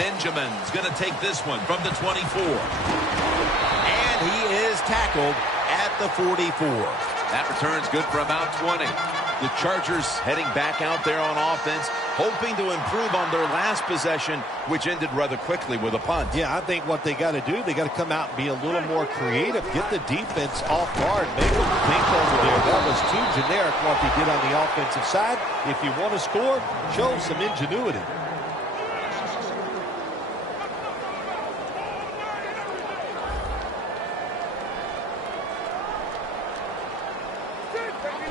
Benjamin's going to take this one from the 24. And he is tackled at the 44. That return's good for about 20. The Chargers heading back out there on offense, hoping to improve on their last possession, which ended rather quickly with a punt. Yeah, I think what they got to do, they got to come out and be a little more creative, get the defense off guard, make them think over there. That was too generic what they did on the offensive side. If you want to score, show some ingenuity.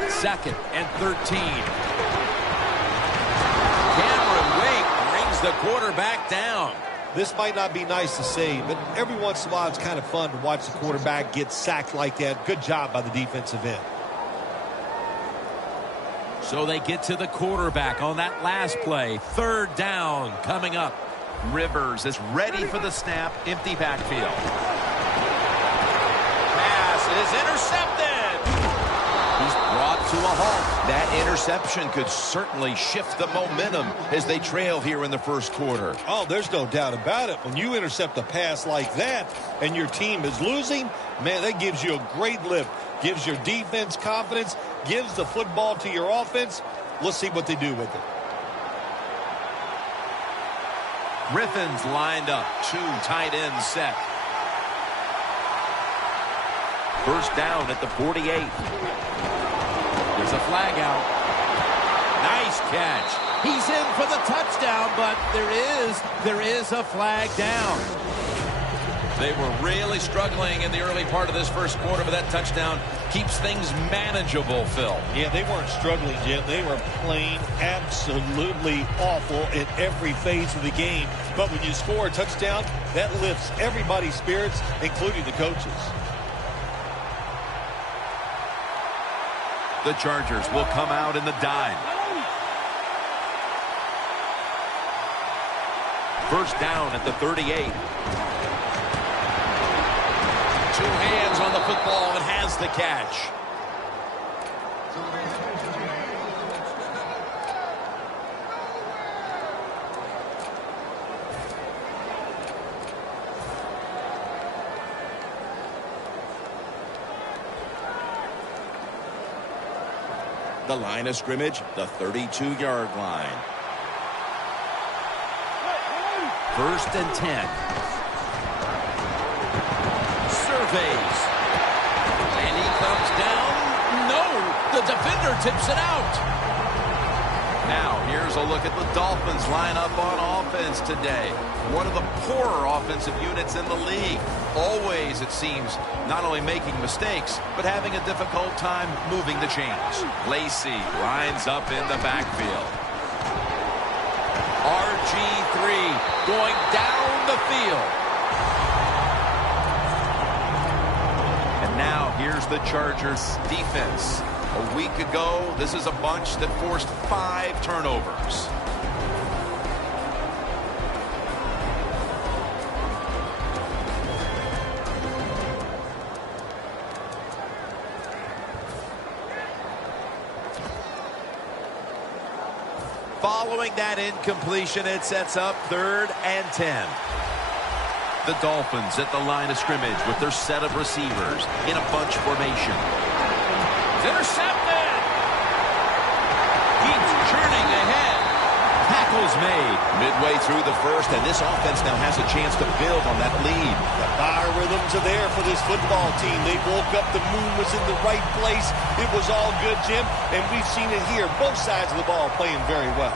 Second and 13. Cameron Wake brings the quarterback down. This might not be nice to say, but every once in a while it's kind of fun to watch the quarterback get sacked like that. Good job by the defensive end. So they get to the quarterback on that last play. Third down coming up. Rivers is ready for the snap. Empty backfield. Pass is intercepted. He's brought to a halt. That interception could certainly shift the momentum as they trail here in the first quarter. Oh, there's no doubt about it. When you intercept a pass like that and your team is losing, man, that gives you a great lift. Gives your defense confidence, gives the football to your offense. Let's see what they do with it. Griffin's lined up. Two tight ends set. First down at the 48. There's a flag out. Nice catch. He's in for the touchdown, but there is a flag down. They were really struggling in the early part of this first quarter, but that touchdown keeps things manageable, Phil. Yeah, they weren't struggling, Jim. They were playing absolutely awful in every phase of the game. But when you score a touchdown, that lifts everybody's spirits, including the coaches. The Chargers will come out in the dime. First down at the 38. Two hands on the football and has the catch. The line of scrimmage, the 32-yard line. First and 10. Surveys. And he comes down. No, the defender tips it out. Now, here's a look at the Dolphins lineup on offense today. One of the poorer offensive units in the league. Always, it seems, not only making mistakes, but having a difficult time moving the chains. Lacey lines up in the backfield. RG3 going down the field. And now here's the Chargers defense. A week ago, this is a bunch that forced 5 turnovers. Following that incompletion, it sets up 3rd and 10. The Dolphins at the line of scrimmage with their set of receivers in a bunch formation. It's intercepted! Keeps churning ahead. Tackles made. Midway through the first, and this offense now has a chance to build on that lead. The biorhythms are there for this football team. They woke up, the moon was in the right place. It was all good, Jim, and we've seen it here. Both sides of the ball playing very well.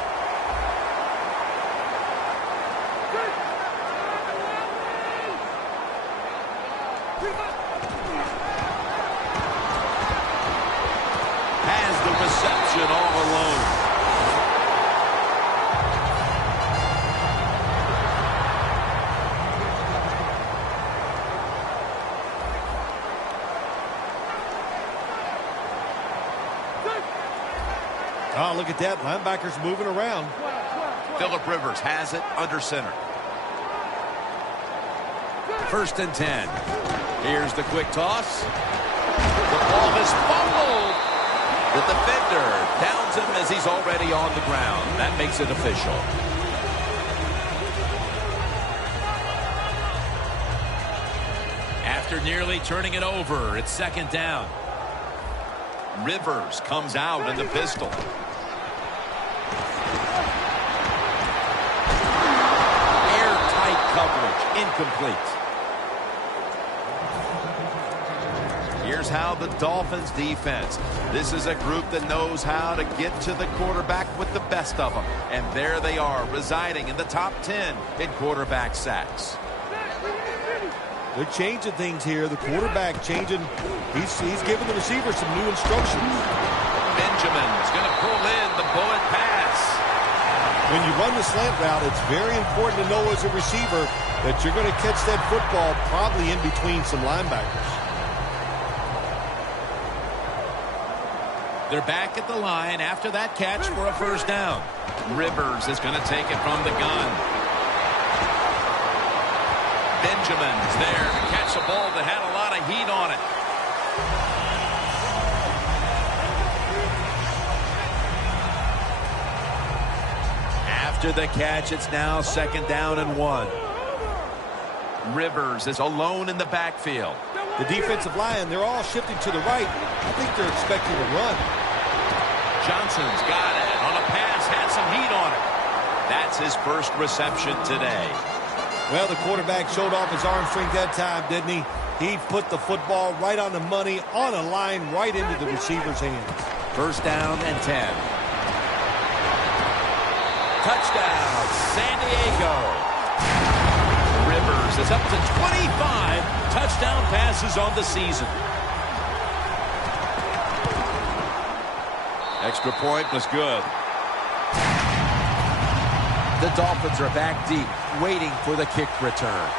Has the reception all alone. Oh, look at that. Linebackers moving around. Phillip Rivers has it under center. First and 10. Here's the quick toss. The ball is fumbled. The defender downs him as he's already on the ground. That makes it official. after nearly turning it over. It's second down. Rivers comes out in the pistol. Airtight coverage. Incomplete. Here's how the Dolphins defense. This is a group that knows how to get to the quarterback with the best of them. And there they are, residing in the top 10 in quarterback sacks. They're changing things here. The quarterback changing. He's giving the receiver some new instructions. Benjamin's going to pull in the bullet pass. When you run the slant route, it's very important to know as a receiver that you're going to catch that football probably in between some linebackers. They're back at the line after that catch for a first down. Rivers is going to take it from the gun. Benjamin's there to catch a ball that had a lot of heat on it. After the catch, it's now second down and 1. Rivers is alone in the backfield. The defensive line, they're all shifting to the right. I think they're expecting a run. Johnson's got it on a pass, had some heat on it. That's his first reception today. Well, the quarterback showed off his arm strength that time, didn't he? He put the football right on the money, on a line, right into the receiver's hands. First down and 10. Touchdown, San Diego. Rivers is up to 25 touchdown passes on the season. Extra point was good. The Dolphins are back deep, waiting for the kick return.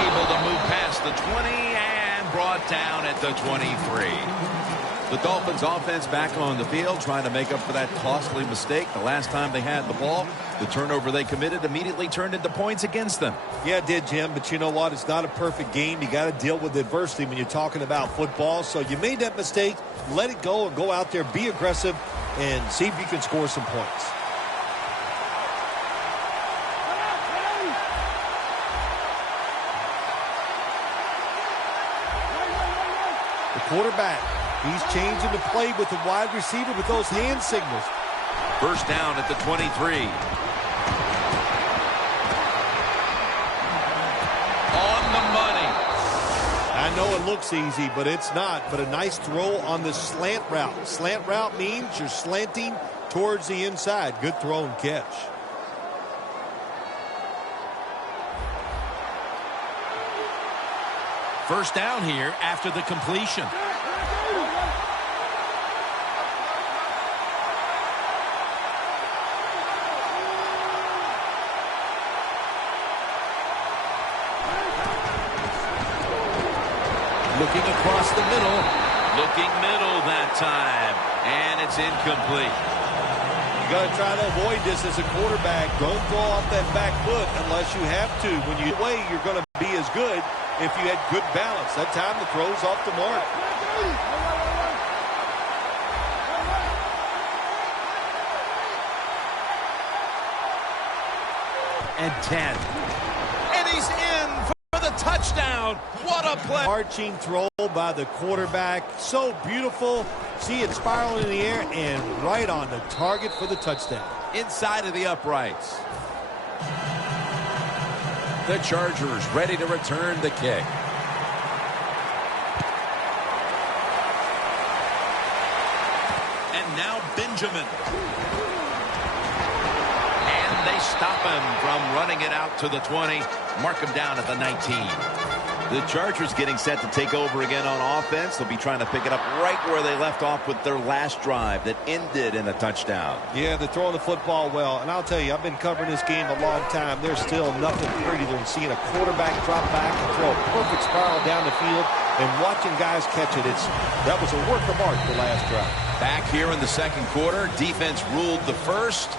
Able to move past the 20 and brought down at the 23. The Dolphins offense back on the field trying to make up for that costly mistake. The last time they had the ball, the turnover they committed immediately turned into points against them. Yeah, it did, Jim, but you know what? It's not a perfect game. You got to deal with adversity when you're talking about football. So you made that mistake, let it go, and go out there, be aggressive, and see if you can score some points. The quarterback, he's changing the play with the wide receiver with those hand signals. First down at the 23. On the money. I know it looks easy, but it's not. But a nice throw on the slant route. Slant route means you're slanting towards the inside. Good throw and catch. First down here after the completion. Looking across the middle. Looking middle that time. And it's incomplete. You got to try to avoid this as a quarterback. Don't throw off that back foot unless you have to. When you away, you're going to be as good if you had good balance. That time the throw's off the mark. And 10. And he's in for the touchdown. What a play. Arching throw by the quarterback. So beautiful. See it spiraling in the air and right on the target for the touchdown. Inside of the uprights. The Chargers ready to return the kick. And now Benjamin. And they stop him from running it out to the 20. Mark him down at the 19. The Chargers getting set to take over again on offense. They'll be trying to pick it up right where they left off with their last drive that ended in a touchdown. Yeah, they're throwing the football well. And I'll tell you, I've been covering this game a long time. There's still nothing prettier than seeing a quarterback drop back and throw a perfect spiral down the field and watching guys catch it. That was a work of art the last drive. Back here in the second quarter, defense ruled the first.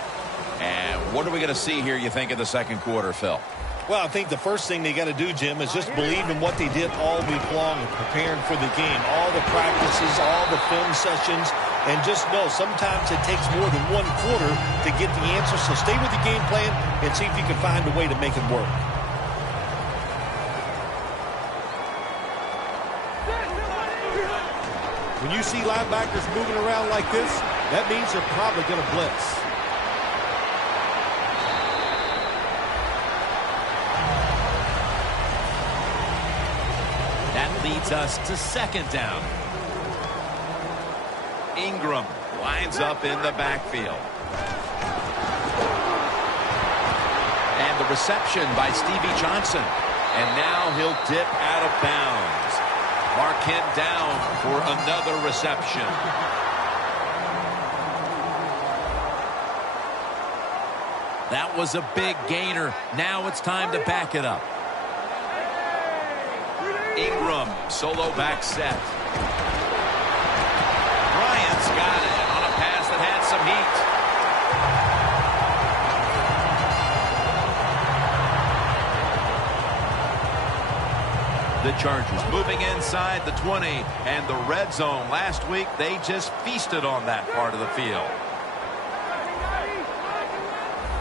And what are we going to see here, you think, in the second quarter, Phil? Well, I think the first thing they got to do, Jim, is just believe in what they did all week long and preparing for the game. All the practices, all the film sessions, And just know sometimes it takes more than one quarter to get the answer. So stay with the game plan and see if you can find a way to make it work. When you see linebackers moving around like this, that means they're probably going to blitz. That leads us to second down. Ingram lines up in the backfield. And the reception by Stevie Johnson. And now he'll dip out of bounds. Marquette down for another reception. That was a big gainer. Now it's time to back it up. Ingram, solo back set. Bryant's got it on a pass that had some heat. The Chargers moving inside the 20, and the red zone last week, they just feasted on that part of the field.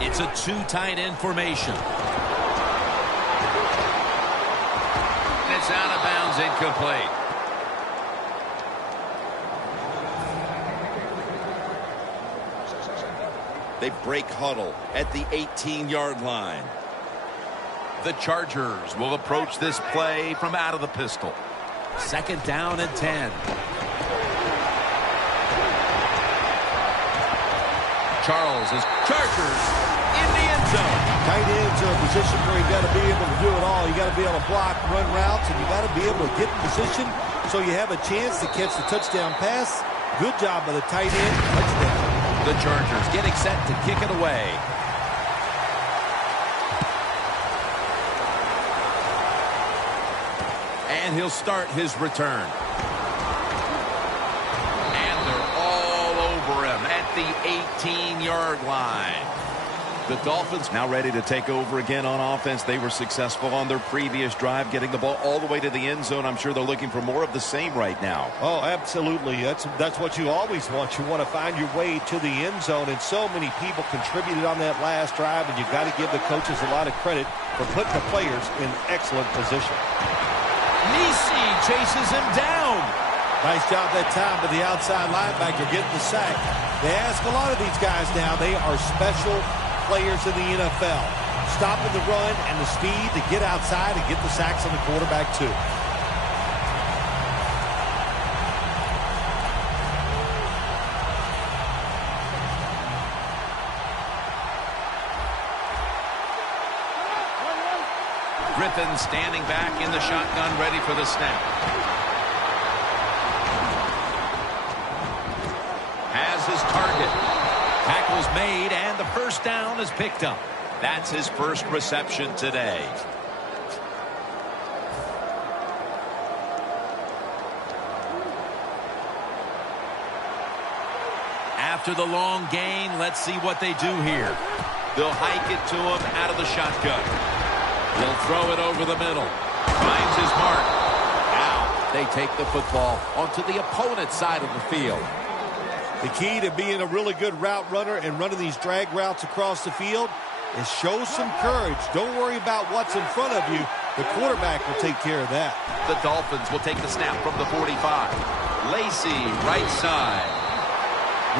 It's a two tight end formation. It's out of bounds, incomplete. They break huddle at the 18-yard line. The Chargers will approach this play from out of the pistol. Second down and 10. Charles is Chargers in the end zone. Tight ends are a position where you got to be able to do it all. You got to be able to block, run routes, and you got to be able to get in position so you have a chance to catch the touchdown pass. Good job by the tight end. Touchdown. The Chargers getting set to kick it away. And he'll start his return. And they're all over him at the 18-yard line. The Dolphins now ready to take over again on offense. They were successful on their previous drive, getting the ball all the way to the end zone. I'm sure they're looking for more of the same right now. Oh, absolutely. That's what you always want. You want to find your way to the end zone, and so many people contributed on that last drive, and you've got to give the coaches a lot of credit for putting the players in excellent position. Nisi chases him down. Nice job that time by the outside linebacker getting the sack. They ask a lot of these guys now. They are special players in the NFL. Stopping the run and the speed to get outside and get the sacks on the quarterback too. Griffin standing back in the shotgun, ready for the snap. Has his target. Tackle's made, and the first down is picked up. That's his first reception today. After the long gain, let's see what they do here. They'll hike it to him out of the shotgun. He'll throw it over the middle. Finds his mark. Now they take the football onto the opponent's side of the field. The key to being a really good route runner and running these drag routes across the field is show some courage. Don't worry about what's in front of you. The quarterback will take care of that. The Dolphins will take the snap from the 45. Lacey, right side.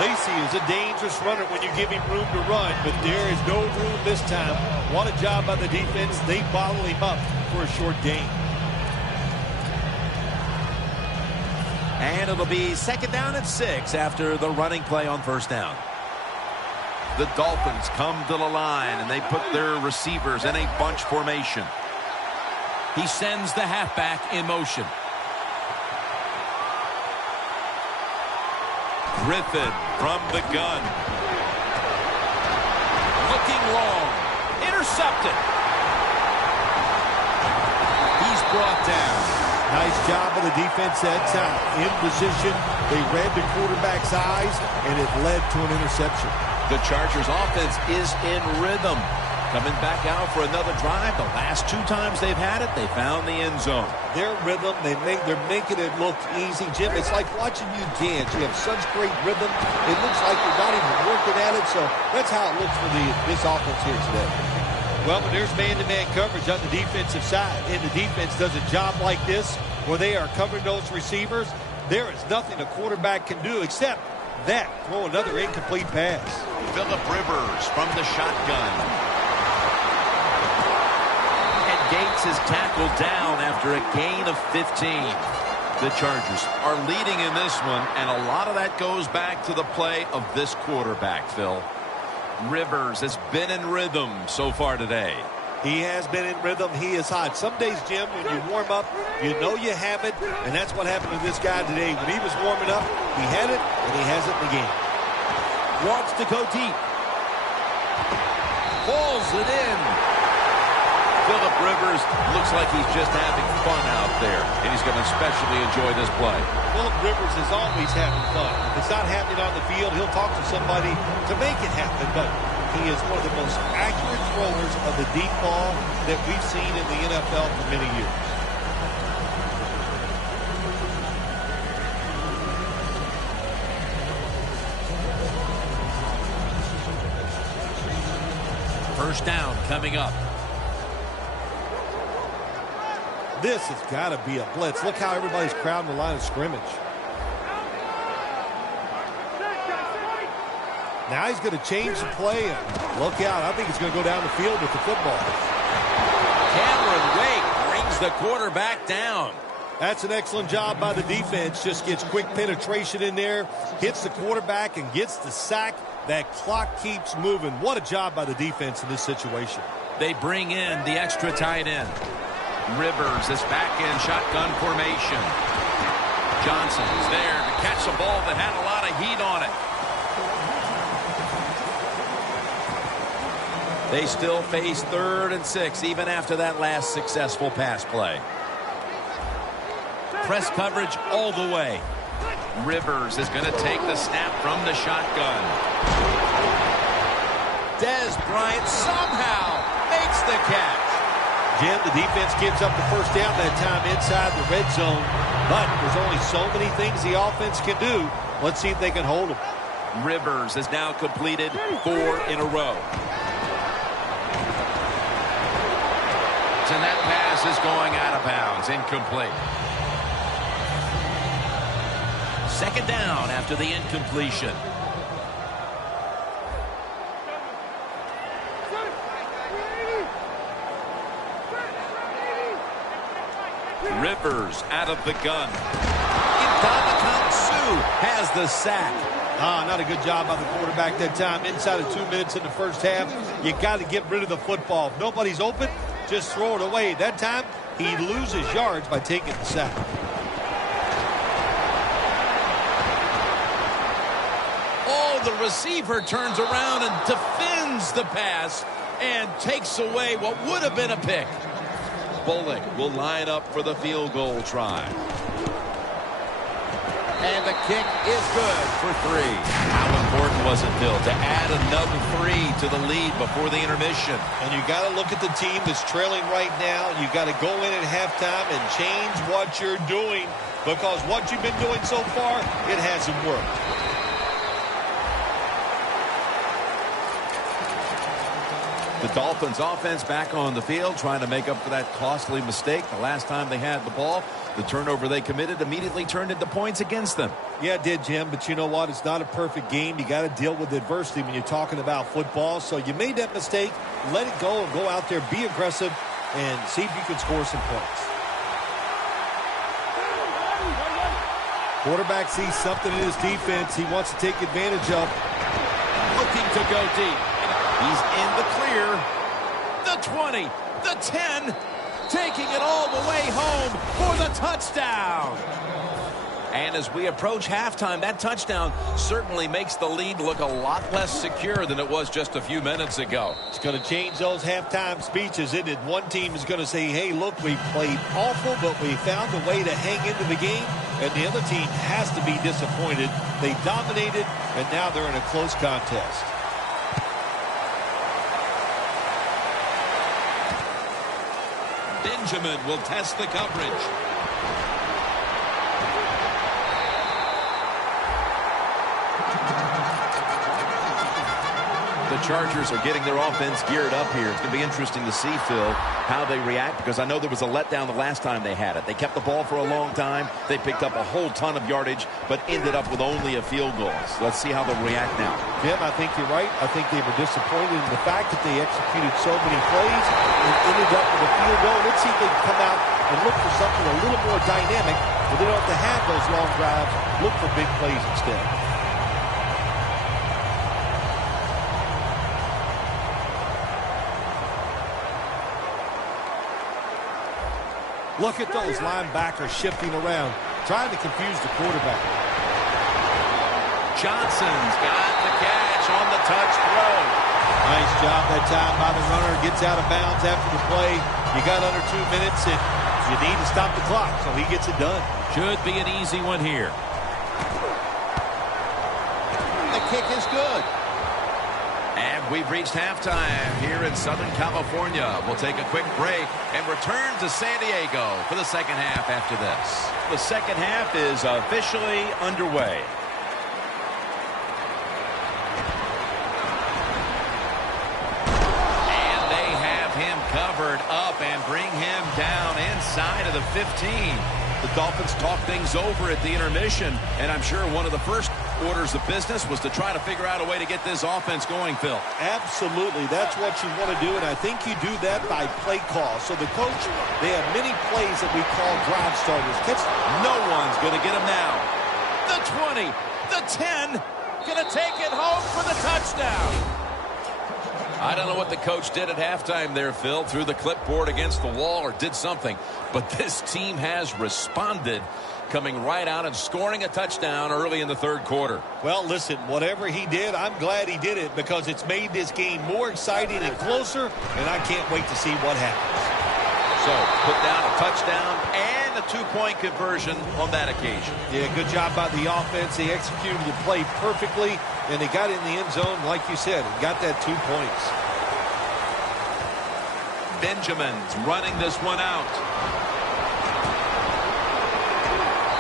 Lacey is a dangerous runner when you give him room to run, but there is no room this time. What a job by the defense. They bottle him up for a short gain. And it'll be second down and 6 after the running play on first down. The Dolphins come to the line, and they put their receivers in a bunch formation. He sends the halfback in motion. Griffin from the gun. Looking long. Intercepted. He's brought down. Nice job of the defense that time. In position, they read the quarterback's eyes, and it led to an interception. The Chargers offense is in rhythm. Coming back out for another drive. The last 2 times they've had it, they found the end zone. Their rhythm, they're making it look easy, Jim. It's like watching you dance. You have such great rhythm. It looks like you're not even working at it. So that's how it looks for this offense here today. Well, when there's man-to-man coverage on the defensive side, and the defense does a job like this, where they are covering those receivers, there is nothing a quarterback can do except that, throw another incomplete pass. Phillip Rivers from the shotgun. Gates is tackled down after a gain of 15. The Chargers are leading in this one, and a lot of that goes back to the play of this quarterback, Phil. Rivers has been in rhythm so far today. He has been in rhythm. He is hot. Some days, Jim, when you warm up, you know you have it, and that's what happened to this guy today. When he was warming up, he had it, and he has it in the game. Wants to go deep. Pulls it in. Phillip Rivers looks like he's just having fun out there, and he's going to especially enjoy this play. Phillip Rivers is always having fun. If it's not happening on the field, he'll talk to somebody to make it happen, but he is one of the most accurate throwers of the deep ball that we've seen in the NFL for many years. First down coming up. This has got to be a blitz. Look how everybody's crowding the line of scrimmage. Now he's going to change the play. And look out. I think he's going to go down the field with the football. Cameron Wake brings the quarterback down. That's an excellent job by the defense. Just gets quick penetration in there, hits the quarterback, and gets the sack. That clock keeps moving. What a job by the defense in this situation. They bring in the extra tight end. Rivers is back in shotgun formation. Johnson is there to catch a ball that had a lot of heat on it. They still face 3rd and 6 even after that last successful pass play. Press coverage all the way. Rivers is going to take the snap from the shotgun. Dez Bryant somehow makes the catch. Jim, the defense gives up the first down that time inside the red zone, but there's only so many things the offense can do. Let's see if they can hold them. Rivers has now completed 4 in a row. And that pass is going out of bounds, incomplete. Second down after the incompletion. Rivers out of the gun. Ndamukong Suh has the sack. Not a good job by the quarterback that time. Inside of 2 minutes in the first half, you got to get rid of the football. If nobody's open, just throw it away. That time, he loses yards by taking the sack. Oh, the receiver turns around and defends the pass and takes away what would have been a pick. Bullock will line up for the field goal try. And the kick is good for 3. How important was it, Bill, to add another 3 to the lead before the intermission? And you got to look at the team that's trailing right now. You got to go in at halftime and change what you're doing, because what you've been doing so far, it hasn't worked. The Dolphins offense back on the field trying to make up for that costly mistake the last time they had the ball. The turnover they committed immediately turned into points against them. Yeah, it did, Jim, but you know what? It's not a perfect game. You got to deal with adversity when you're talking about football. So you made that mistake. Let it go and go out there, be aggressive, and see if you can score some points. Quarterback sees something in his defense he wants to take advantage of. Looking to go deep. He's in the clear. The 20, the 10, taking it all the way home for the touchdown. And as we approach halftime, that touchdown certainly makes the lead look a lot less secure than it was just a few minutes ago. It's going to change those halftime speeches, isn't it? One team is going to say, hey, look, we played awful, but we found a way to hang into the game. And the other team has to be disappointed. They dominated, and now they're in a close contest. Benjamin will test the coverage. The Chargers are getting their offense geared up here. It's going to be interesting to see, Phil, how they react, because I know there was a letdown the last time they had it. They kept the ball for a long time. They picked up a whole ton of yardage, but ended up with only a field goal. So let's see how they'll react now. Jim, I think you're right. I think they were disappointed in the fact that they executed so many plays and ended up with a field goal. Let's see if they can come out and look for something a little more dynamic, where they don't have to have those long drives. Look for big plays instead. Look at those linebackers shifting around, trying to confuse the quarterback. Johnson's got the catch on the touch throw. Nice job that time by the runner. Gets out of bounds after the play. You got under 2 minutes, and you need to stop the clock, so he gets it done. Should be an easy one here. The kick is good. And we've reached halftime here in Southern California. We'll take a quick break and return to San Diego for the second half after this. The second half is officially underway. And they have him covered up and bring him down inside of the 15. The Dolphins talk things over at the intermission, and I'm sure one of the first orders of business was to try to figure out a way to get this offense going, Phil. Absolutely. That's what you want to do, and I think you do that by play call. So the coach, they have many plays that we call drive starters. No one's going to get him now. The 20, the 10, going to take it home for the touchdown. I don't know what the coach did at halftime there, Phil, threw the clipboard against the wall or did something, but this team has responded, coming right out and scoring a touchdown early in the third quarter. Well, listen, whatever he did, I'm glad he did it, because it's made this game more exciting and closer, and I can't wait to see what happens. So, put down a touchdown and a two-point conversion on that occasion. Yeah, good job by the offense. They executed the play perfectly, and they got in the end zone, like you said, and got that 2 points. Benjamin's running this one out.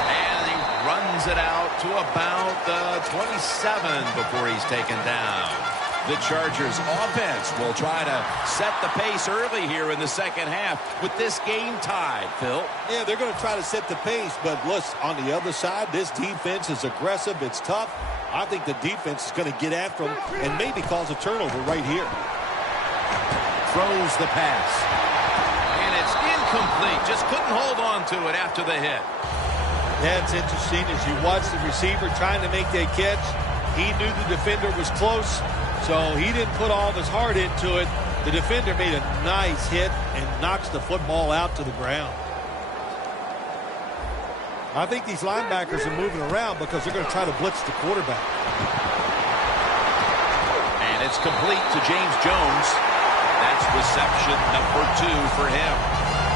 And he runs it out to about the 27 before he's taken down. The Chargers offense will try to set the pace early here in the second half with this game tied, Phil. Yeah, they're going to try to set the pace, but listen, on the other side, this defense is aggressive. It's tough. I think the defense is going to get after them and maybe cause a turnover right here. Throws the pass. And it's incomplete. Just couldn't hold on to it after the hit. That's interesting. As you watch the receiver trying to make that catch, he knew the defender was close, so he didn't put all of his heart into it. The defender made a nice hit and knocks the football out to the ground. I think these linebackers are moving around because they're going to try to blitz the quarterback. And it's complete to James Jones. That's reception number 2 for him.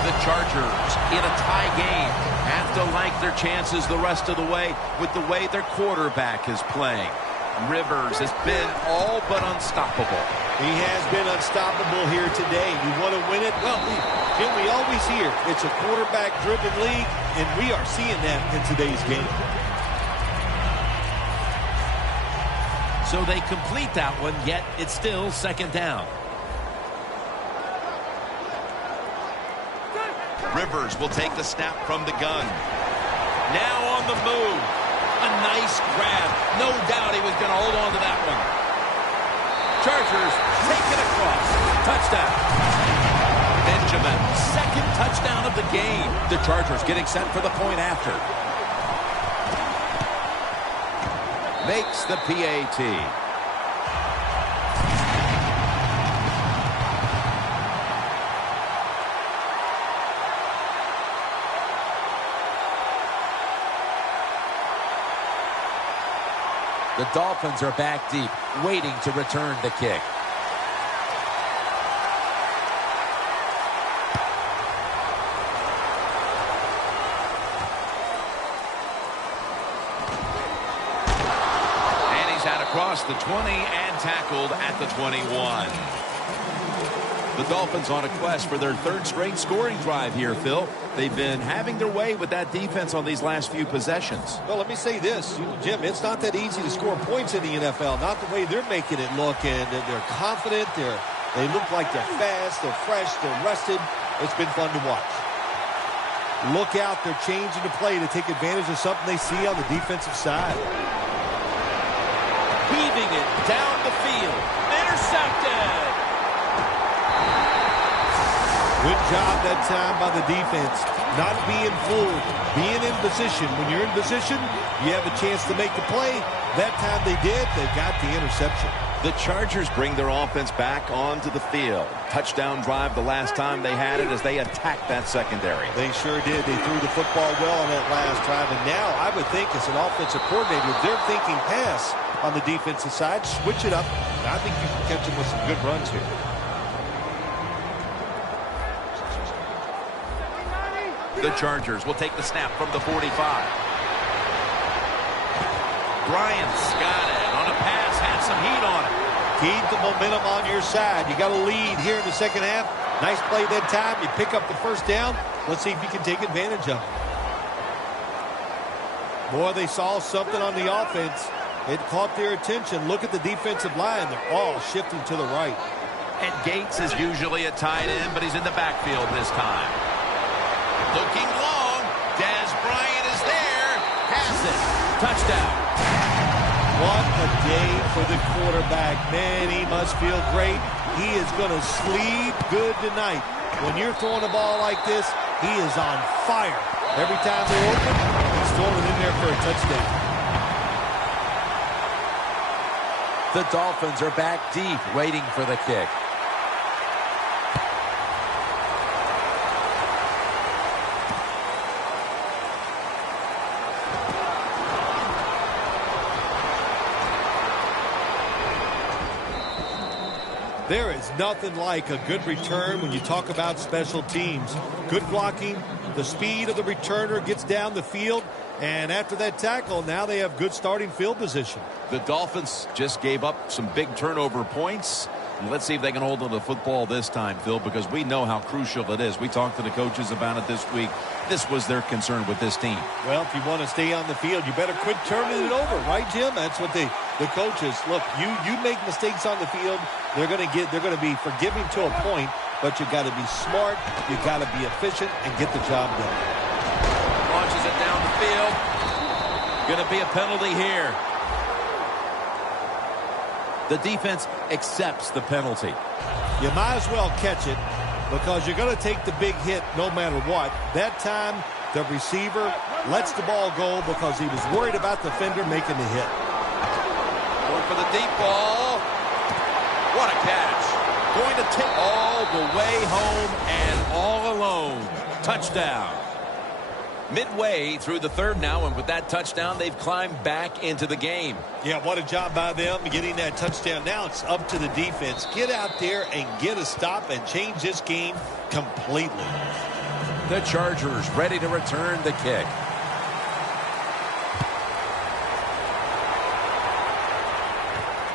The Chargers, in a tie game, have to like their chances the rest of the way with the way their quarterback is playing. Rivers has been all but unstoppable. He has been unstoppable here today. You want to win it? Well, Jim, we always hear it's a quarterback-driven league, and we are seeing that in today's game. So they complete that one, yet it's still second down. Rivers will take the snap from the gun. Now on the move. A nice grab. No doubt he was going to hold on to that one. Chargers take it across. Touchdown. Benjamin, second touchdown of the game. The Chargers getting set for the point after. Makes the PAT. The Dolphins are back deep, waiting to return the kick. And he's out across the 20 and tackled at the 21. The Dolphins on a quest for their third straight scoring drive here, Phil. They've been having their way with that defense on these last few possessions. Well, let me say this, Jim, it's not that easy to score points in the NFL, not the way they're making it look, and they're confident, they look like they're fast, they're fresh, they're rested. It's been fun to watch. Look out, they're changing the play to take advantage of something they see on the defensive side. Weaving it down the field. Intercepted. Good job that time by the defense. Not being fooled, being in position. When you're in position, you have a chance to make the play. That time they did, they got the interception. The Chargers bring their offense back onto the field. Touchdown drive the last time they had it as they attacked that secondary. They sure did. They threw the football well on that last drive. And now I would think as an offensive coordinator, they're thinking pass on the defensive side. Switch it up. And I think you can catch them with some good runs here. The Chargers will take the snap from the 45. Bryant's got it on a pass, had some heat on it. Keep the momentum on your side. You got a lead here in the second half. Nice play that time. You pick up the first down. Let's see if you can take advantage of it. Boy, they saw something on the offense. It caught their attention. Look at the defensive line. They're all shifting to the right. And Gates is usually a tight end, but he's in the backfield this time. Looking long. Dez Bryant is there. Has it. Touchdown. What a day for the quarterback. Man, he must feel great. He is going to sleep good tonight. When you're throwing a ball like this, he is on fire. Every time they open, he's throwing it in there for a touchdown. The Dolphins are back deep, waiting for the kick. There is nothing like a good return when you talk about special teams. Good blocking, the speed of the returner gets down the field, and after that tackle, now they have good starting field position. The Dolphins just gave up some big turnover points. And let's see if they can hold on to the football this time, Phil, because we know how crucial it is. We talked to the coaches about it this week. This was their concern with this team. Well, if you want to stay on the field, you better quit turning it over, right, Jim? That's what the coaches, look, you make mistakes on the field, they're going to be forgiving to a point, but you got to be smart, you got to be efficient and get the job done. Launches it down the field. Going to be a penalty here. The defense accepts the penalty. You might as well catch it because you're going to take the big hit no matter what. That time, the receiver lets the ball go because he was worried about the defender making the hit. Going for the deep ball. What a catch. Going to take all the way home and all alone. Touchdown. Midway through the third now, and with that touchdown, they've climbed back into the game. Yeah, what a job by them getting that touchdown. Now it's up to the defense. Get out there and get a stop and change this game completely. The Chargers ready to return the kick.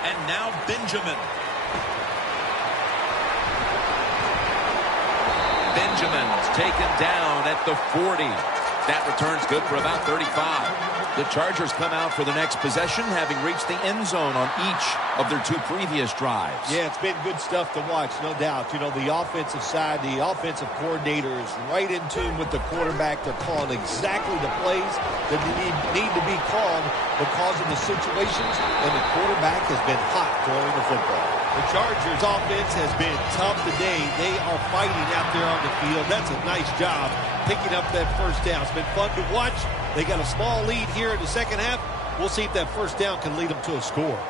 And now Benjamin. Benjamin's taken down at the 40. That return's good for about 35. The Chargers come out for the next possession, having reached the end zone on each of their two previous drives. Yeah, it's been good stuff to watch, no doubt. You know, the offensive side, the offensive coordinator is right in tune with the quarterback. They're calling exactly the plays that need to be called because of the situations, and the quarterback has been hot throwing the football. The Chargers offense has been tough today. They are fighting out there on the field. That's a nice job picking up that first down. It's been fun to watch. They got a small lead here in the second half. We'll see if that first down can lead them to a score.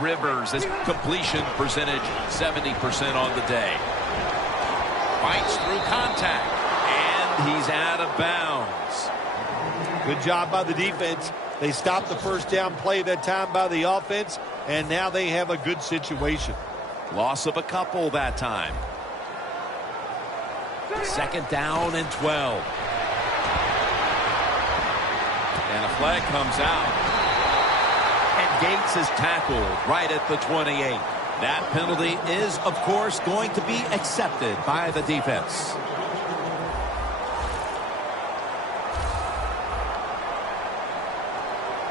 Rivers, his completion percentage 70% on the day. Fights through contact, and he's out of bounds. Good job by the defense. They stopped the first down play that time by the offense, and now they have a good situation. Loss of a couple that time. Second down and 12. And a flag comes out. And Gates is tackled right at the 28. That penalty is, of course, going to be accepted by the defense.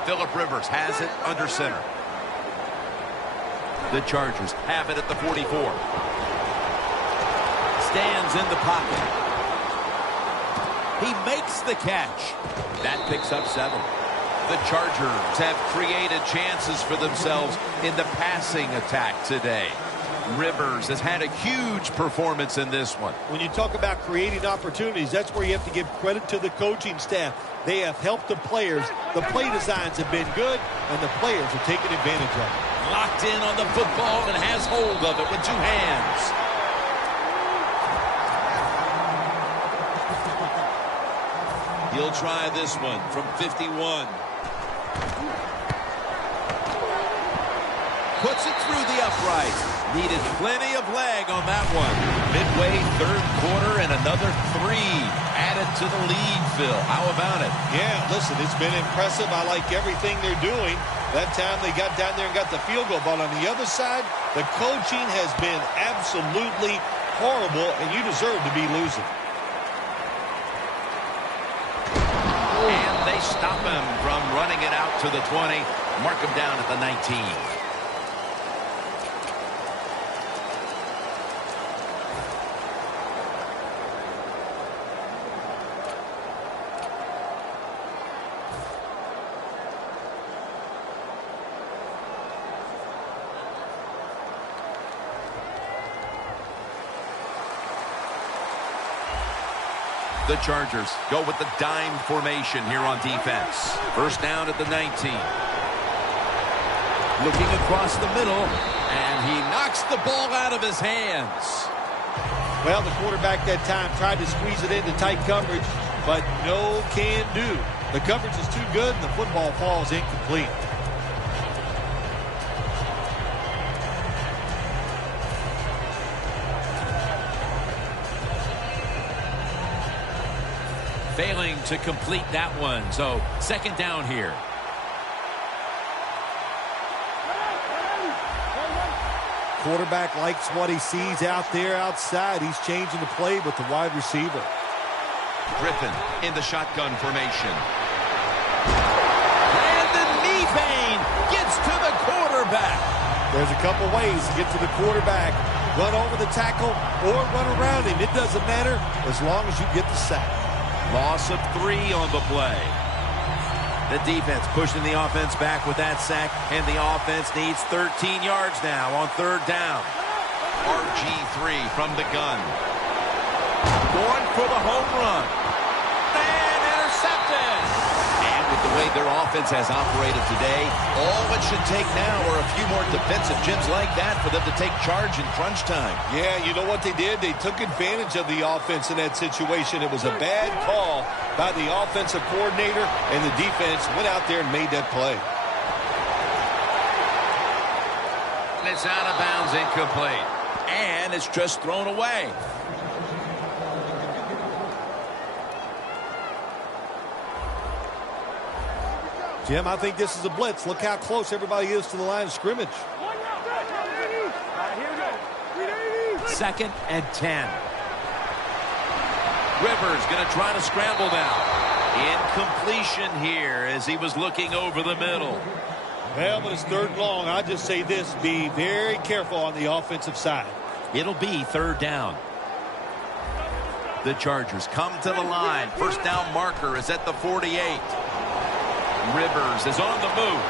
Phillip Rivers has it under center. The Chargers have it at the 44. Stands in the pocket. He makes the catch. That picks up 7. The Chargers have created chances for themselves in the passing attack today. Rivers has had a huge performance in this one. When you talk about creating opportunities, that's where you have to give credit to the coaching staff. They have helped the players. The play designs have been good, and the players are taking advantage of it. Locked in on the football and has hold of it with 2 hands. He'll try this one from 51. Puts it through the uprights. Needed plenty of leg on that one. Midway, 3rd quarter, and another 3 added to the lead, Phil. How about it? Yeah, listen, it's been impressive. I like everything they're doing. That time they got down there and got the field goal. But on the other side, the coaching has been absolutely horrible, and you deserve to be losing. And they stop him from running it out to the 20. Mark him down at the 19. The Chargers go with the dime formation here on defense. First down at the 19. Looking across the middle, and he knocks the ball out of his hands. Well, the quarterback that time tried to squeeze it into tight coverage, but no can do. The coverage is too good, and the football falls incomplete. Failing to complete that one, so 2nd down here. Quarterback likes what he sees out there outside. He's changing the play with the wide receiver. Griffin in the shotgun formation. Brandon Meebane gets to the quarterback. There's a couple ways to get to the quarterback. Run over the tackle or run around him. It doesn't matter as long as you get the sack. Loss of 3 on the play. The defense pushing the offense back with that sack, and the offense needs 13 yards now on 3rd down. RG3 from the gun. Going for the home run. And intercepted. And with the way their offense has operated today, all it should take now are a few more defensive gems like that for them to take charge in crunch time. Yeah, you know what they did? They took advantage of the offense in that situation. It was a bad call by the offensive coordinator, and the defense went out there and made that play. And it's out of bounds, incomplete. And it's just thrown away. Jim, I think this is a blitz. Look how close everybody is to the line of scrimmage. 2nd and 10. Rivers going to try to scramble now. Incompletion here as he was looking over the middle. Well, but it's 3rd and long. I just say this, be very careful on the offensive side. It'll be 3rd down. The Chargers come to the line. First down marker is at the 48. Rivers is on the move.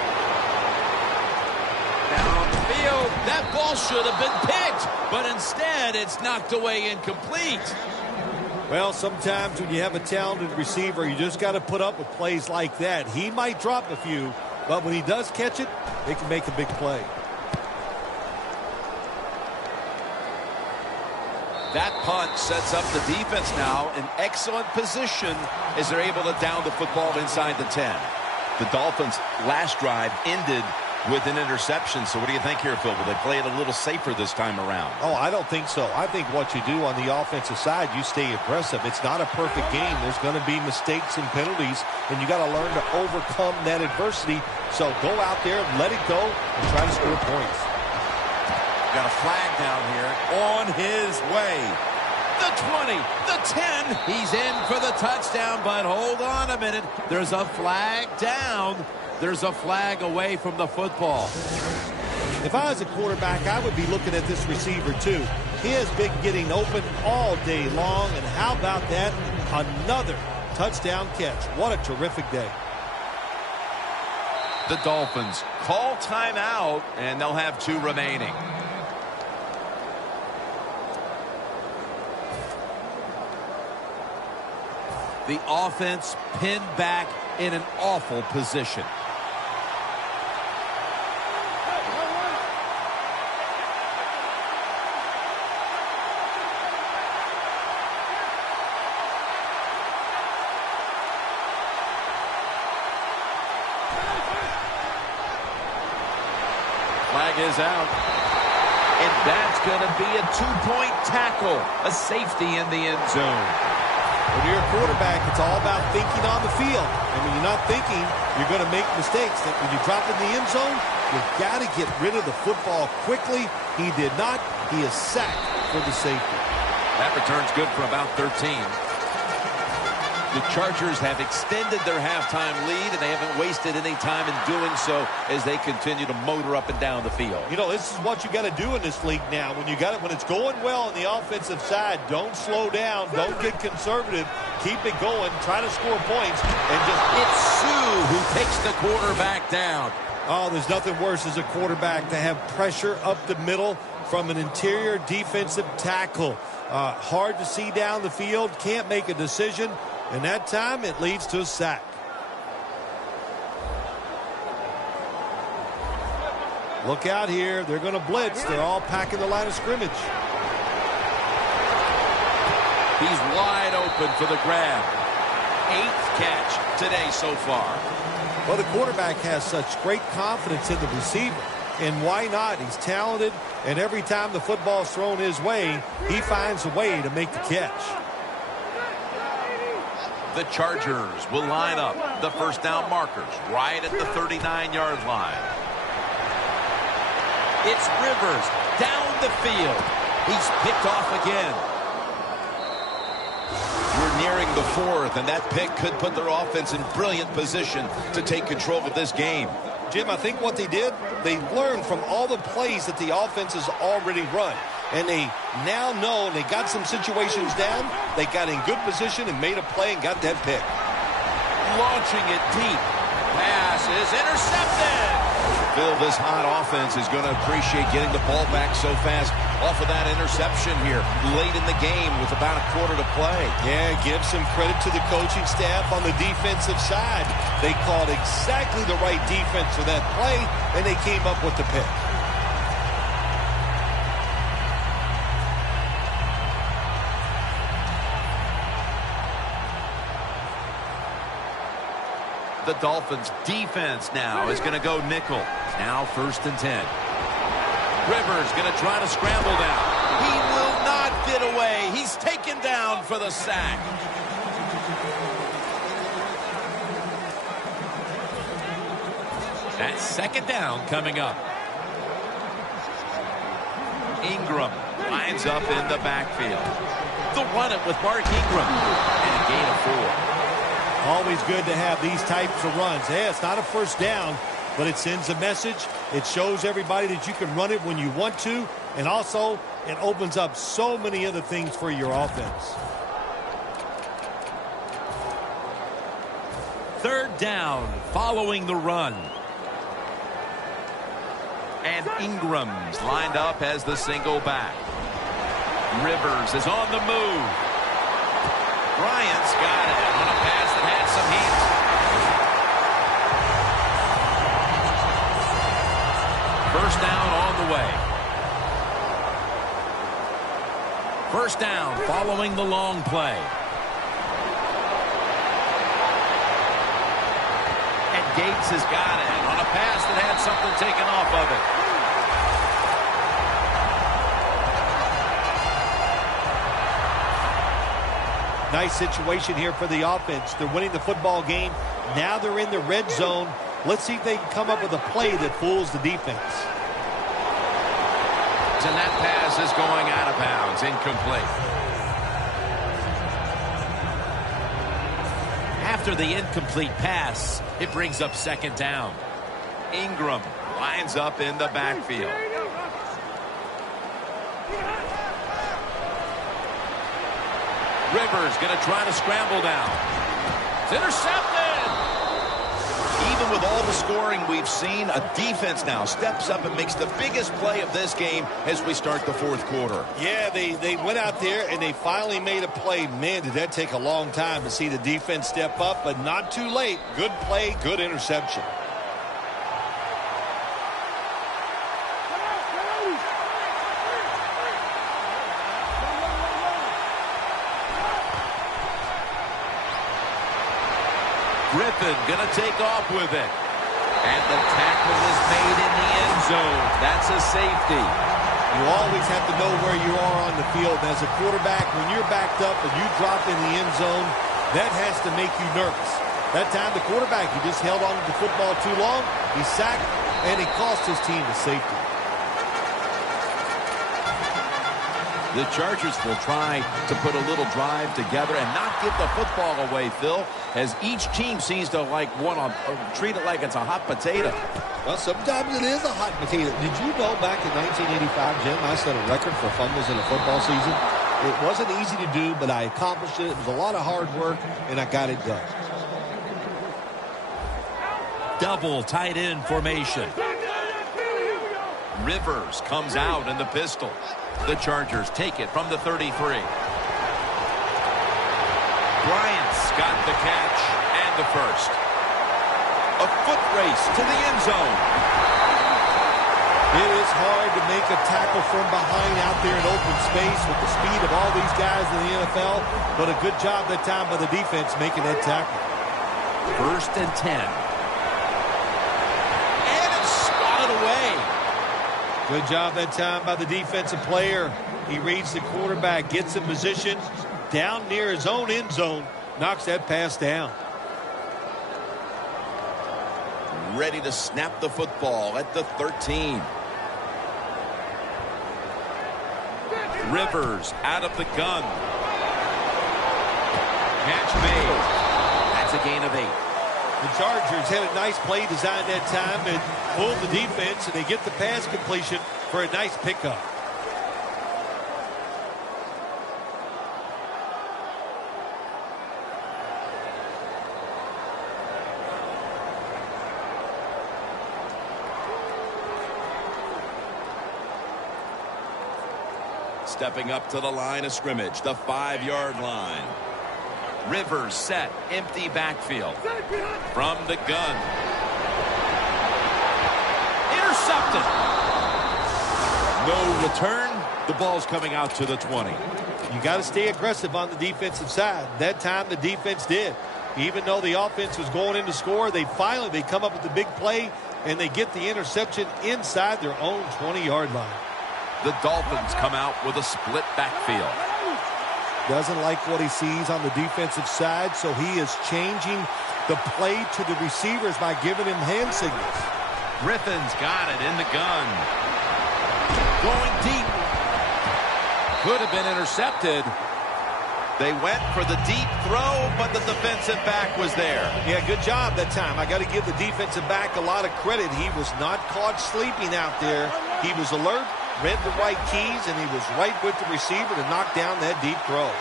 Downfield. That ball should have been picked, but instead it's knocked away incomplete. Well, sometimes when you have a talented receiver, you just got to put up with plays like that. He might drop a few, but when he does catch it, they can make a big play. That punt sets up the defense now in excellent position as they're able to down the football inside the 10. The Dolphins' last drive ended with an interception. So what do you think here, Phil? Will they play it a little safer this time around? Oh, I don't think so. I think what you do on the offensive side, you stay aggressive. It's not a perfect game. There's going to be mistakes and penalties, and you got to learn to overcome that adversity. So go out there, let it go, and try to score points. Got a flag down here. On his way. The 20, the 10. He's in for the touchdown, but hold on a minute. There's a flag down. There's a flag away from the football. If I was a quarterback, I would be looking at this receiver too. He has been getting open all day long, and how about that? Another touchdown catch. What a terrific day. The Dolphins call timeout, and they'll have 2 remaining. The offense pinned back in an awful position. Flag is out. And that's going to be a 2-point tackle. A safety in the end zone. When you're a quarterback, it's all about thinking on the field. And when you're not thinking, you're going to make mistakes. That when you drop in the end zone, you've got to get rid of the football quickly. He did not. He is sacked for the safety. That return's good for about 13. The Chargers have extended their halftime lead, and they haven't wasted any time in doing so as they continue to motor up and down the field. You know, this is what you got to do in this league now. When it's going well on the offensive side, don't slow down, don't get conservative, keep it going, try to score points, and just... It's Sue who takes the quarterback down. Oh, there's nothing worse as a quarterback to have pressure up the middle from an interior defensive tackle. Hard to see down the field, can't make a decision. And that time, it leads to a sack. Look out here. They're going to blitz. They're all packing the line of scrimmage. He's wide open for the grab. 8th catch today so far. Well, the quarterback has such great confidence in the receiver. And why not? He's talented. And every time the football's thrown his way, he finds a way to make the catch. The Chargers will line up the first down markers right at the 39-yard line. It's Rivers down the field. He's picked off again. We're nearing the 4th, and that pick could put their offense in brilliant position to take control of this game. Jim, I think what they did, they learned from all the plays that the offense has already run. And they now know, and they got some situations down. They got in good position and made a play and got that pick. Launching it deep. Pass is intercepted. Phil, this hot offense is going to appreciate getting the ball back so fast off of that interception here late in the game with about a quarter to play. Yeah, give some credit to the coaching staff on the defensive side. They called exactly the right defense for that play, and they came up with the pick. The Dolphins defense now is going to go nickel. Now 1st and 10. Rivers going to try to scramble down. He will not get away. He's taken down for the sack. That's 2nd down coming up. Ingram lines up in the backfield. They'll run it with Mark Ingram. And a gain of 4. Always good to have these types of runs. Hey, it's not a first down, but it sends a message. It shows everybody that you can run it when you want to, and also it opens up so many other things for your offense. 3rd down following the run. And Ingram's lined up as the single back. Rivers is on the move. Bryant's got it on a pass that had some heat. First down on the way. First down following the long play. And Gates has got it on a pass that had something taken off of it. Nice situation here for the offense. They're winning the football game. Now they're in the red zone. Let's see if they can come up with a play that fools the defense. And that pass is going out of bounds, incomplete. After the incomplete pass, it brings up second down. Ingram lines up in the backfield. Rivers going to try to scramble down. It's intercepted. Even with all the scoring we've seen, a defense now steps up and makes the biggest play of this game as we start the fourth quarter. Yeah, they went out there and they finally made a play. Man, did that take a long time to see the defense step up, but not too late. Good play, good interception. Griffin going to take off with it. And the tackle is made in the end zone. That's a safety. You always have to know where you are on the field. And as a quarterback, when you're backed up and you drop in the end zone, that has to make you nervous. That time, the quarterback, he just held on to the football too long. He sacked, and he cost his team the safety. The Chargers will try to put a little drive together and not give the football away, Phil, as each team seems to treat it like it's a hot potato. Well, sometimes it is a hot potato. Did you know back in 1985, Jim, I set a record for fumbles in a football season? It wasn't easy to do, but I accomplished it. It was a lot of hard work, and I got it done. Double tight end formation. Rivers comes out in the pistol. The Chargers take it from the 33. Bryant's got the catch and the first. A foot race to the end zone. It is hard to make a tackle from behind out there in open space with the speed of all these guys in the NFL, but a good job that time by the defense making that tackle. 1st and 10. And it's swatted away. Good job that time by the defensive player. He reads the quarterback, gets in position down near his own end zone, knocks that pass down. Ready to snap the football at the 13. Rivers out of the gun. Catch made. That's a gain of 8. The Chargers had a nice play design that time and pulled the defense, and they get the pass completion for a nice pickup. Stepping up to the line of scrimmage, the 5-yard line. Rivers set, empty backfield. From the gun. Intercepted. No return. The ball's coming out to the 20. You got to stay aggressive on the defensive side. That time the defense did. Even though the offense was going in to score, they come up with the big play, and they get the interception inside their own 20-yard line. The Dolphins come out with a split backfield. Doesn't like what he sees on the defensive side, so he is changing the play to the receivers by giving him hand signals. Griffin's got it in the gun. Going deep. Could have been intercepted. They went for the deep throw, but the defensive back was there. Yeah, good job that time. I got to give the defensive back a lot of credit. He was not caught sleeping out there. He was alert, read the right keys, and he was right with the receiver to knock down that deep throw.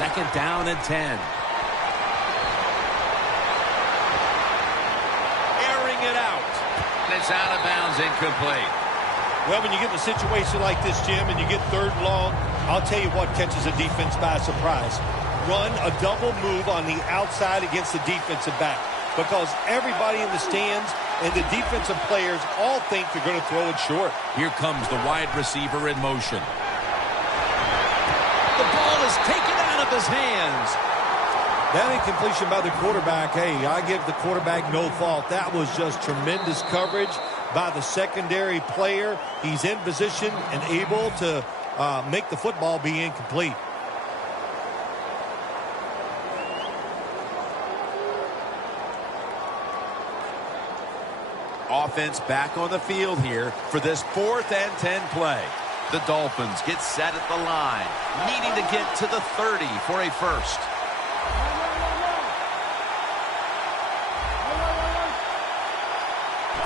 2nd down and 10. Airing it out. And it's out of bounds, incomplete. Well, when you get in a situation like this, Jim, and you get 3rd and long, I'll tell you what catches a defense by surprise. Run a double move on the outside against the defensive back, because everybody in the stands and the defensive players all think they're going to throw it short. Here comes the wide receiver in motion. The ball is taken out of his hands. That incompletion by the quarterback, hey, I give the quarterback no fault. That was just tremendous coverage by the secondary player. He's in position and able to make the football be incomplete. offense back on the field here for this 4th and 10 play. The Dolphins get set at the line, needing to get to the 30 for a first.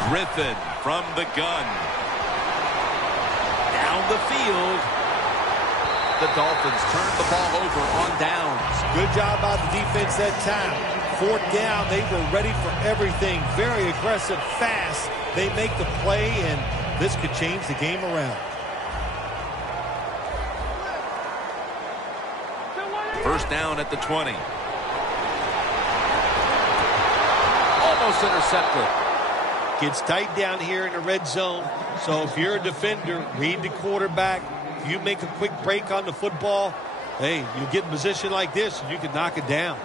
Griffin from the gun. Down the field. The Dolphins turn the ball over on downs. Good job by the defense that time. 4th down, they were ready for everything. Very aggressive, fast. They make the play, and this could change the game around. First down at the 20. Almost intercepted. Gets tight down here in the red zone. So if you're a defender, read the quarterback. If you make a quick break on the football, hey, you get in position like this, and you can knock it down.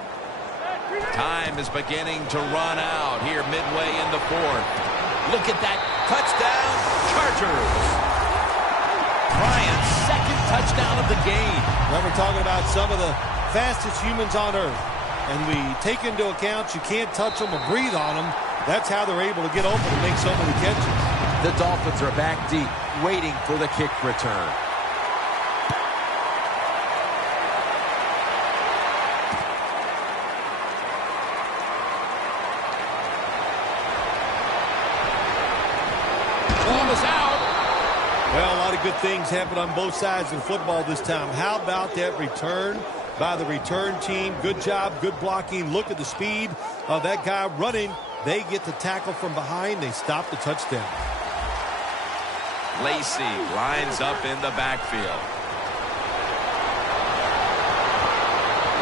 Time is beginning to run out here midway in the 4th. Look at that. Touchdown, Chargers. Bryant's 2nd touchdown of the game. Well, we're talking about some of the fastest humans on earth. And we take into account you can't touch them or breathe on them. That's how they're able to get open and make so many catches. The Dolphins are back deep, waiting for the kick return. Ball is out. Well, a lot of good things happen on both sides of the football this time. How about that return by the return team? Good job, good blocking. Look at the speed of that guy running. They get the tackle from behind. They stop the touchdown. Lacey lines up in the backfield.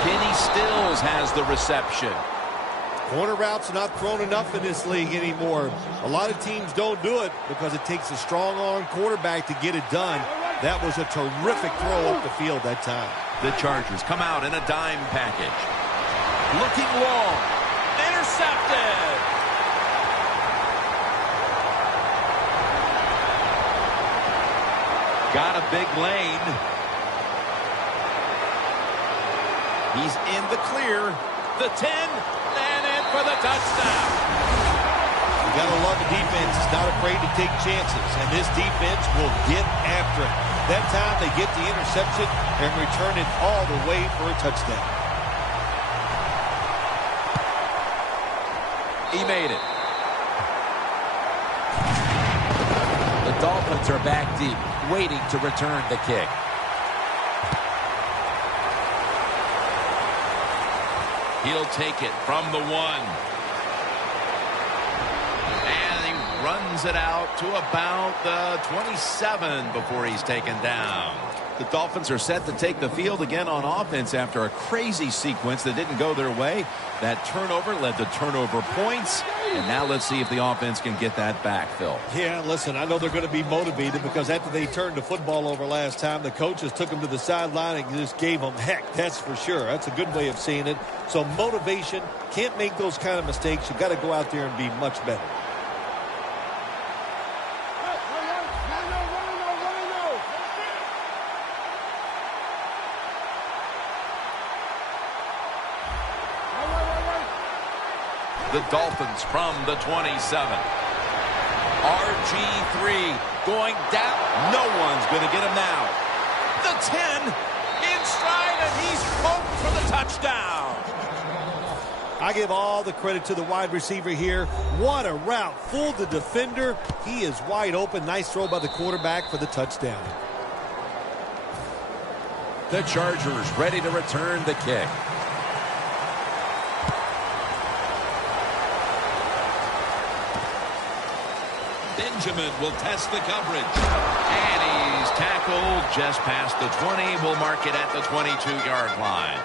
Kenny Stills has the reception. Corner routes are not thrown enough in this league anymore. A lot of teams don't do it because it takes a strong arm quarterback to get it done. That was a terrific throw up the field that time. The Chargers come out in a dime package. Looking long. Intercepted. Got a big lane. He's in the clear. The 10, and in for the touchdown. You got to love a defense that's not afraid to take chances, and this defense will get after it. That time they get the interception and return it all the way for a touchdown. He made it. The Dolphins are back deep, waiting to return the kick. He'll take it from the 1. And he runs it out to about the 27 before he's taken down. The Dolphins are set to take the field again on offense after a crazy sequence that didn't go their way. That turnover led to turnover points. And now let's see if the offense can get that back, Phil. Yeah, listen, I know they're going to be motivated because after they turned the football over last time, the coaches took them to the sideline and just gave them heck. That's for sure. That's a good way of seeing it. So motivation, can't make those kind of mistakes. You've got to go out there and be much better. The Dolphins from the 27. RG3 going down. No one's going to get him now. The 10 in stride, and he's poked for the touchdown. I give all the credit to the wide receiver here. What a route. Fooled the defender. He is wide open. Nice throw by the quarterback for the touchdown. The Chargers ready to return the kick. Benjamin will test the coverage. And he's tackled just past the 20. We'll mark it at the 22-yard line.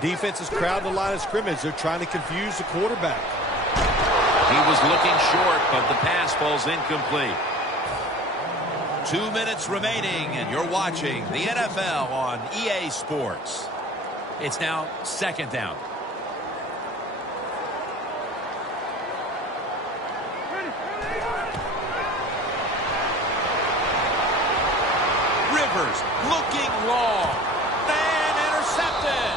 Defense is crowding the line of scrimmage. They're trying to confuse the quarterback. He was looking short, but the pass falls incomplete. 2 minutes remaining, and you're watching the NFL on EA Sports. It's now second down. Rivers looking long and intercepted.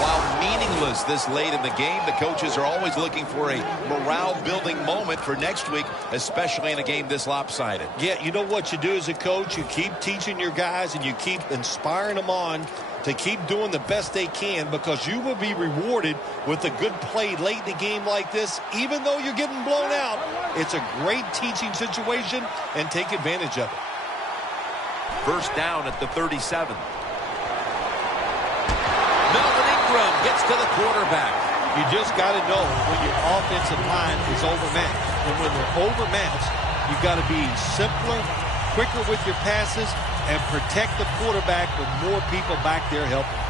While meaningless this late in the game, the coaches are always looking for a morale-building moment for next week, especially in a game this lopsided. Yeah, you know what you do as a coach? You keep teaching your guys and you keep inspiring them on to keep doing the best they can, because you will be rewarded with a good play late in the game like this. Even though you're getting blown out, it's a great teaching situation, and take advantage of it. First down at the 37. Melvin Ingram gets to the quarterback. You just got to know when your offensive line is overmatched. And when they're overmatched, you've got to be simpler, quicker with your passes, and protect the quarterback with more people back there helping.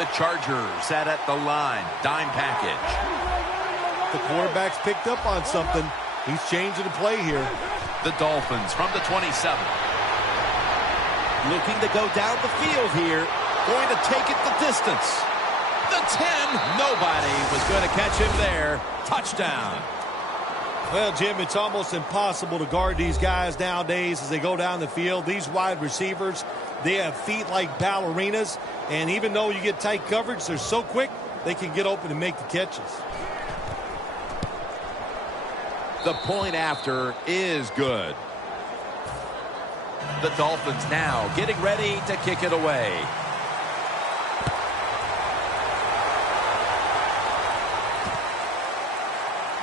The Chargers sat at the line. Dime package. The quarterback's picked up on something. He's changing the play here. The Dolphins from the 27. Looking to go down the field here. Going to take it the distance. The 10. Nobody was going to catch him there. Touchdown. Well, Jim, it's almost impossible to guard these guys nowadays as they go down the field. These wide receivers, they have feet like ballerinas. And even though you get tight coverage, they're so quick, they can get open and make the catches. The point after is good. The Dolphins now getting ready to kick it away.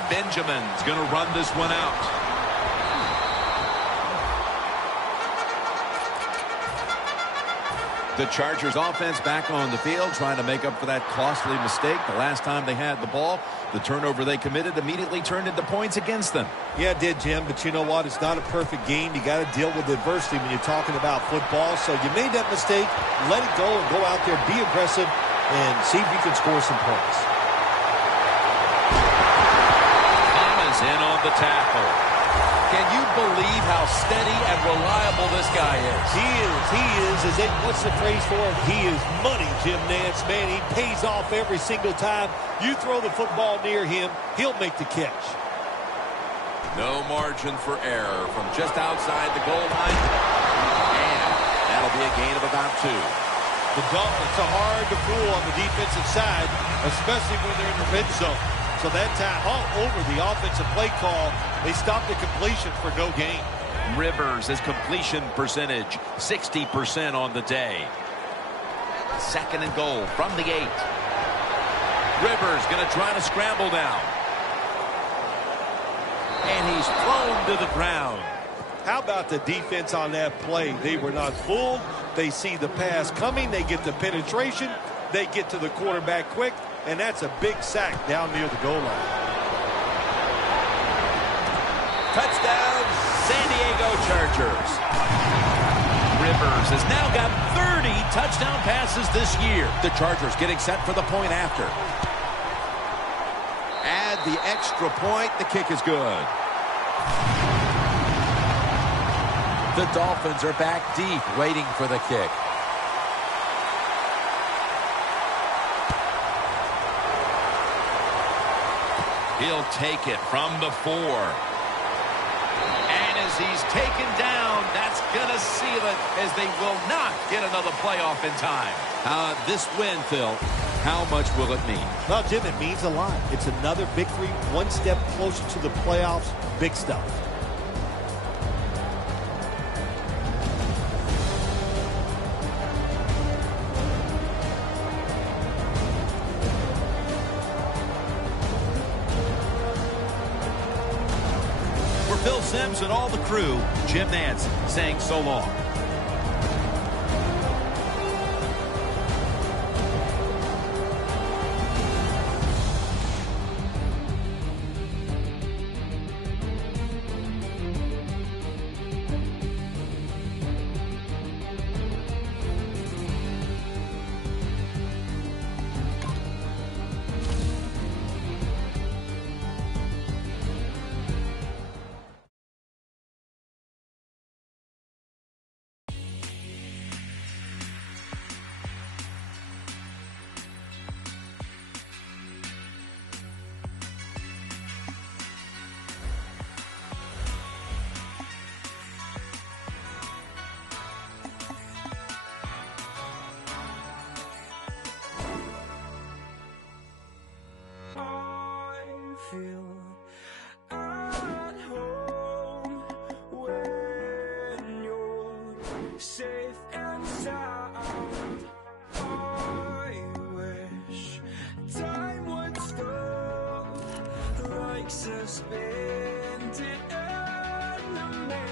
Benjamin's going to run this one out. The Chargers offense back on the field, trying to make up for that costly mistake the last time they had the ball. The turnover they committed immediately turned into points against them. Yeah, it did, Jim, but you know what? It's not a perfect game. You got to deal with adversity when you're talking about football. So you made that mistake, let it go, and go out there, be aggressive, and see if you can score some points. Thomas in on the tackle. Can you believe how steady and reliable this guy is? He is. What's the phrase for him? He is money, Jim Nance. Man, he pays off every single time. You throw the football near him, he'll make the catch. No margin for error from just outside the goal line. And that'll be a gain of about 2. The Dolphins are hard to fool on the defensive side, especially when they're in the red zone. So that time, all over the offensive play call, they stopped the completion for no gain. Rivers, his completion percentage, 60% on the day. Second and goal from the 8. Rivers going to try to scramble now. And he's thrown to the ground. How about the defense on that play? They were not fooled. They see the pass coming. They get the penetration. They get to the quarterback quick. And that's a big sack down near the goal line. Touchdown, San Diego Chargers. Rivers has now got 30 touchdown passes this year. The Chargers getting set for the point after. Add the extra point. The kick is good. The Dolphins are back deep, waiting for the kick. He'll take it from the 4. And as he's taken down, that's going to seal it, as they will not get another playoff in time. This win, Phil, how much will it mean? Well, Jim, it means a lot. It's another victory, one step closer to the playoffs. Big stuff. Phil Simms and all the crew, Jim Nance saying so long. suspended animation.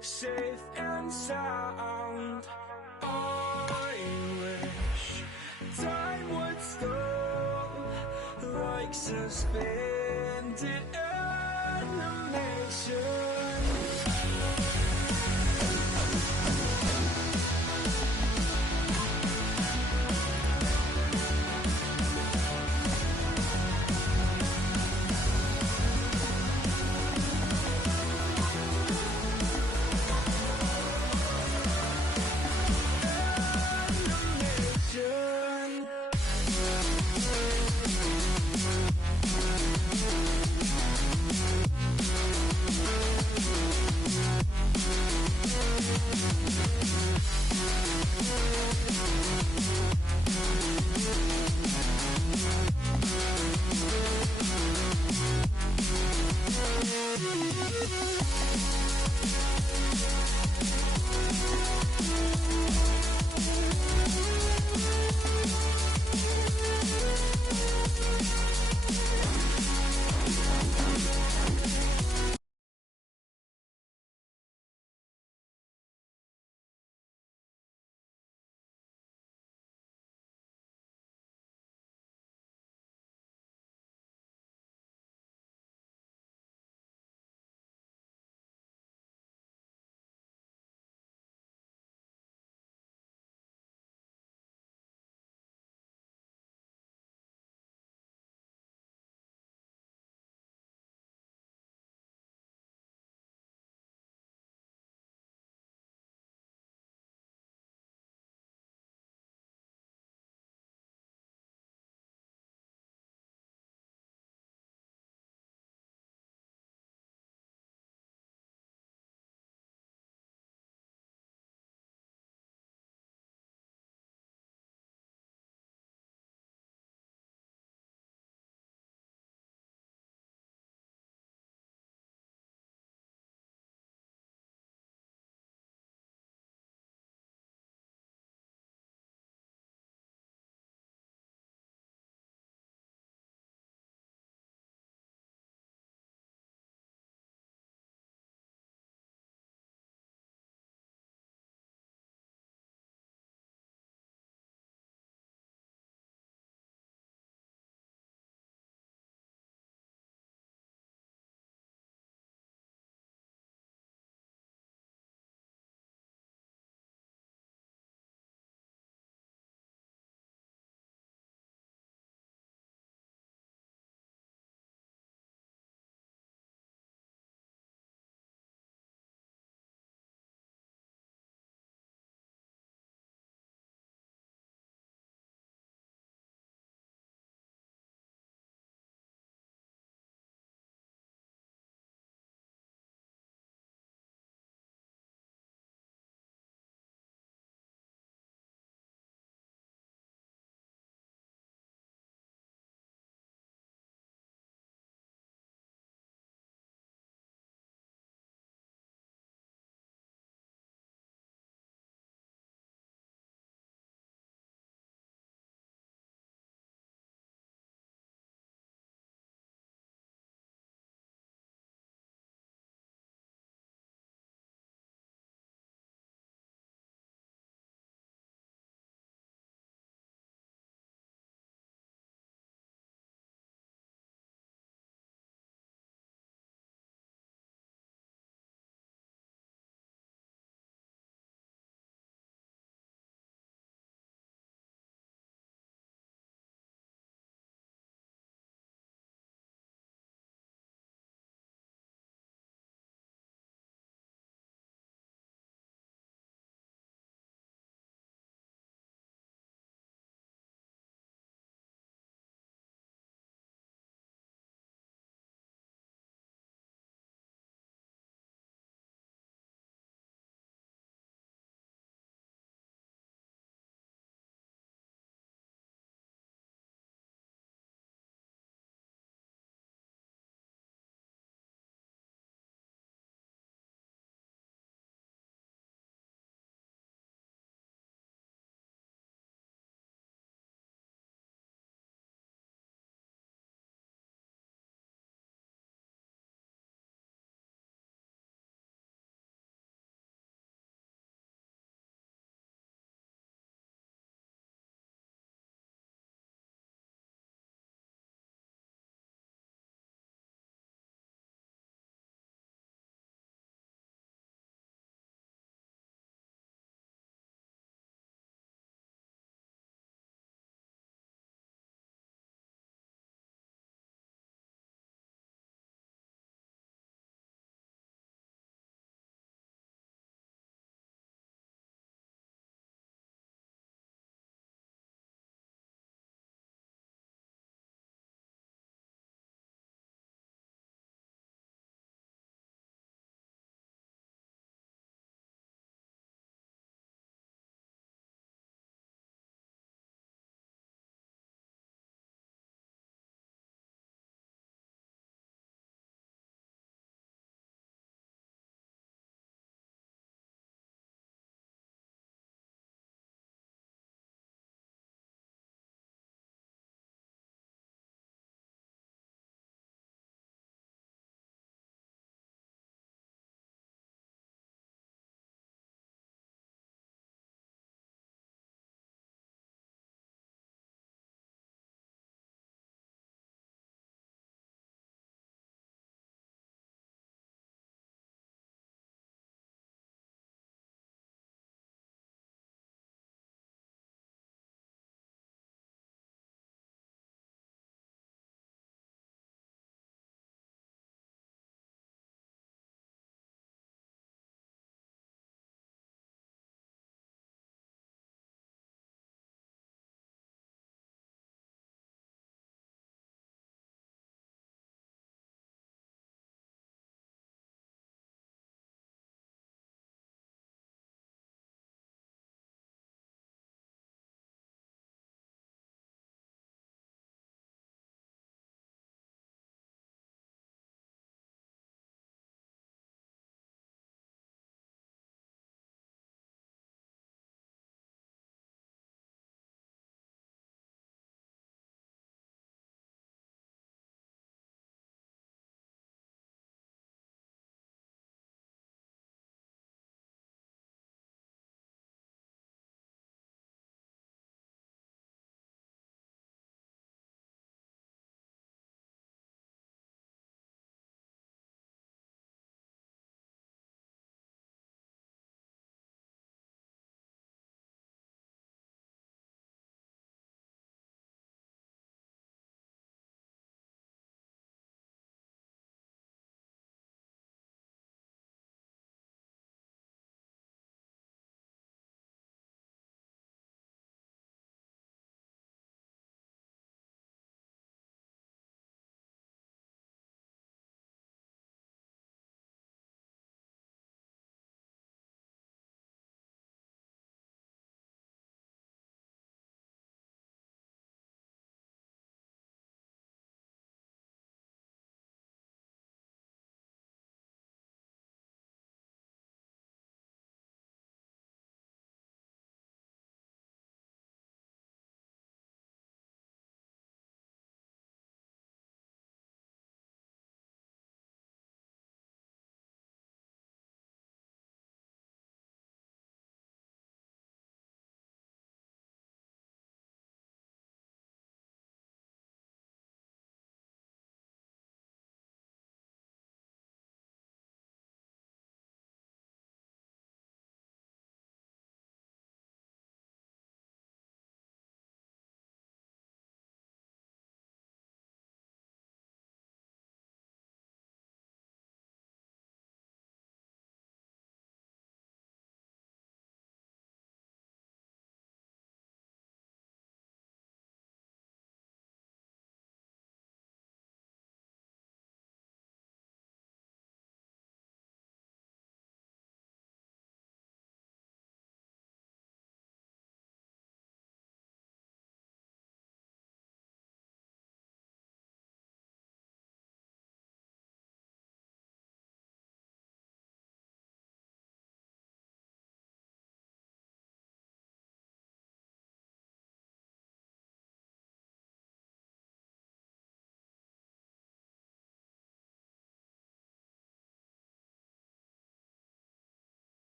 Safe and sound. I wish time would stop, like suspended animation.